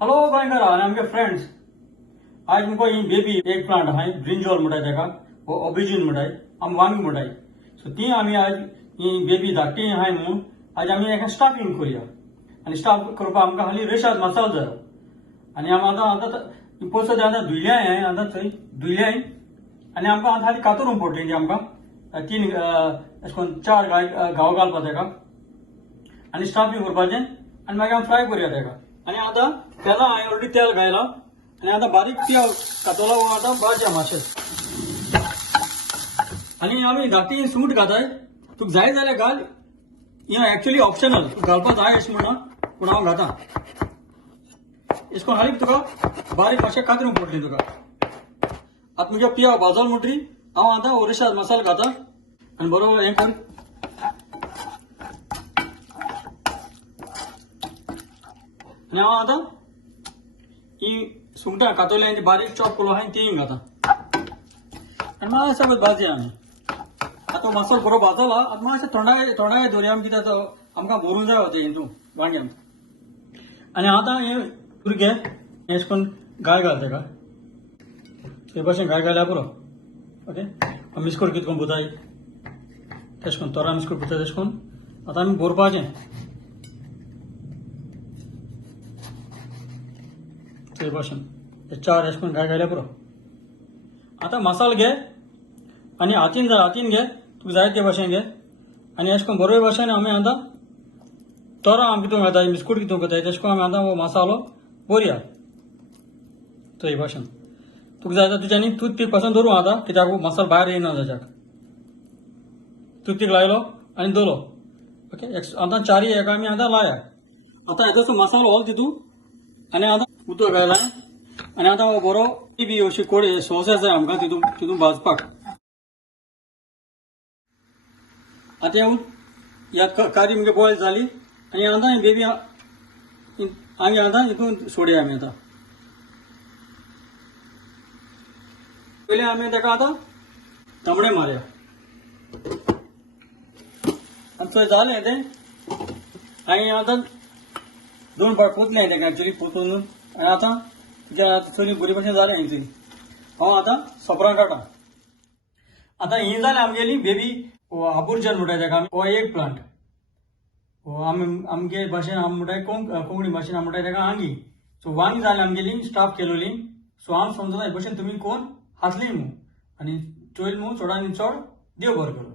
हॅलो गोंयकारा आनी आमगे फ्रेंड्स, आज मुको ही बेबी एक प्लांट आहाय ब्रिंजॉल म्हणटाय तेका, वो ऑबिजीन म्हणटाय, आम वांगी म्हणटाय. सो ती आमी आज ही बेबी धाकटी आहाय म्हणून आज आमी एका स्टाफिंग करूया. आनी स्टाफ करपाक आमकां खाली रेशाद मसालो जायो. आनी आमी आतां पोसत आतां धुयल्याय हांवें आतां थंय धुयल्याय आनी आमकां आतां खाली कातरून पडटली ती आमकां तीन अशें करून चार घाव घालपा तेका आनी स्टाफिंग करपाचें आनी मागीर आमी फ्राय करूया तेका. आनी आतां तेला हांवें ऑलरेडी तेल घायला आनी आतां बारीक पियाव कातोला वो आतां भाजया मातशें. आनी आमी धाकटी सूट घाताय, तुका जाय जाल्यार घाल, हें एक्चुअली ऑप्शनल, तुका घालपा जाय अशें म्हणना पूण हांव घातां. अशें करून हालीं तुका बारीक मातशें कातरूंक पडटलें तुका. आतां म्हगे पियाव भाजल म्हणटरी हांव आतां ओरेशाद मसालो घातां आनी बरोबर हें कर. आनी हांव आतां ही सुंगटां कातोली आनी बारीक चॉप केलो आहाय तीय घातां आनी मातशें भाजया आमी. आतां मसालो बरो भाजला, आतां मातशें थोंडाय दवरया आमी, कित्याक आमकां भरूंक जाय होतें हितून वांग्यान. आनी आतां हें भुरगें अशें करून घाल तेका, ते भाशेन घायल्यार पुरो. ओके, मिस्कोड कितें करून बुताय तेशें करून तोरा मिस्कोड बुताय तेशें करून आतां आमी भरपाचें ते भाशेन. हे चार अशें करून घायल्यार पुरो. आतां मसालो घे आनी हातीन घे, तुका जाय ते भाशेन घे आनी अशें करून बरोबर भाशेन आमी आतां तोरा आमी कितून घालताय, बिस्कूट कितून करताय तेशें करून आमी आतां हो मसालो भरया ते भाशेन. तुका जाय जाल्यार तुज्यांनी टूथपीक पासून धरूं आतां, कित्याक मसालो भायर येयना ताच्याक. टूथपीक लायलो आनी दवरलो. ओके, आतां चारी हेका आमी आतां लाया. आतां हेजो मसालो घाल तितू आनी आतां उदक घायला आनी आतां हो बरो बी अशी कोडी सॉस आसा आमकां तितून भाजपाक. आतां ह्या कारी मुगे बॉयल जाली आनी आतां बेबी आमी आतां हितून सोडया आमी आतां. पयलीं आमी तेका आतां तांबडे मारया आनी थंय जालें तें. हांवें आतां 2 फावट पोतलें तेका एक्चुली पोतून आनी आतां चली बरी भशेन जालें हांवें. हांव आतां सोपरां काडटां. आतां ही जाली आमगेली बेबी आबुरजन म्हणटाय तेका आमी, हो एक प्लांट. हो आमगे भाशेन आमी म्हणटाय कोंकणी भाशेन आमी म्हणटाय तेका आंगी. सो वांगी जाली आमगेली, स्टाफ केलोली. सो हांव समजता हे भशेन तुमी कोण हातली म्हणून आनी चोयल म्हणून चोडांनी चोड देव बरें करूं.